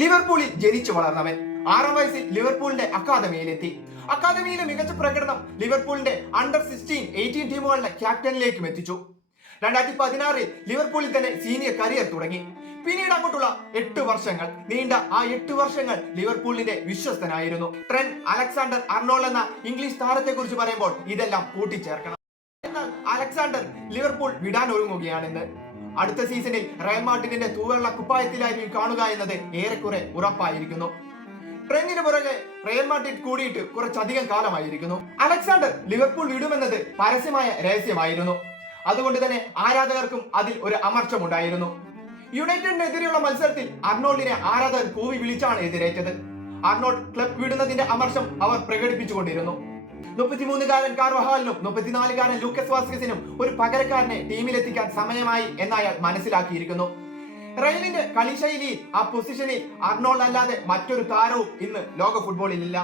ലിവർപൂളിൽ ജനിച്ചു വളർന്നവൻ 6-ാം വയസ്സിൽ ലിവർപൂളിന്റെ അക്കാദമിയിലെത്തി. അക്കാദമിയിലെ മികച്ച പ്രകടനം ലിവർപൂളിന്റെ അണ്ടർ 16, 18 ടീമുകളുടെ ക്യാപ്റ്റനിലേക്കും എത്തിച്ചു. 2016-ൽ ലിവർപൂളിൽ തന്നെ സീനിയർ കരിയർ തുടങ്ങി. പിന്നീട് അങ്ങോട്ടുള്ള 8 വർഷങ്ങൾ നീണ്ട ആ 8 വർഷങ്ങൾ ലിവർപൂളിന്റെ വിശ്വസ്തനായിരുന്നു. ട്രെന്റ് അലക്സാണ്ടർ അർണോൾഡ് എന്ന ഇംഗ്ലീഷ് താരത്തെ കുറിച്ച് പറയുമ്പോൾ ഇതെല്ലാം കൂട്ടിച്ചേർക്കണം. എന്നാൽ അലക്സാണ്ടർ ലിവർപൂൾ വിടാൻ ഒരുങ്ങുകയാണെന്ന്. അടുത്ത സീസണിൽ റയൽ മാഡ്രിഡിന്റെ തൂവെള്ള കുപ്പായത്തിലായിരിക്കും കാണുക എന്നത് ഏറെക്കുറെ ഉറപ്പായിരിക്കുന്നു. ട്രെന്റിന് പുറകെ റയൽ മാഡ്രിഡ് കൂടിയിട്ട് കുറച്ചധികം കാലമായിരിക്കുന്നു. അലക്സാണ്ടർ ലിവർപൂൾ വിടുമെന്നത് പരസ്യമായ രഹസ്യമായിരുന്നു. അതുകൊണ്ട് തന്നെ ആരാധകർക്കും അതിൽ ഒരു അമർഷമുണ്ടായിരുന്നു. യുണൈറ്റഡിനെതിരെയുള്ള മത്സരത്തിൽ അർണോൾഡിനെ ആരാധകർ കൂവി വിളിച്ചാണ് എതിരേറ്റത്. അർണോൾഡ് ക്ലബ് വിടുന്നതിന്റെ അമർഷം അവർ പ്രകടിപ്പിച്ചുകൊണ്ടിരുന്നു. 33-കാരൻ കാർവഹാലിനും 34-കാരൻ ലൂക്കസ് വാസ്കസിനും ഒരു പകരക്കാരനെ ടീമിലെത്തിക്കാൻ സമയമായി എന്നയാൾ മനസ്സിലാക്കിയിരിക്കുന്നു. റയലിന്റെ കളിശൈലിയിൽ ആ പൊസിഷനിൽ അർണോൾഡ് അല്ലാതെ മറ്റൊരു താരവും ഇന്ന് ലോക ഫുട്ബോളിൽ ഇല്ല.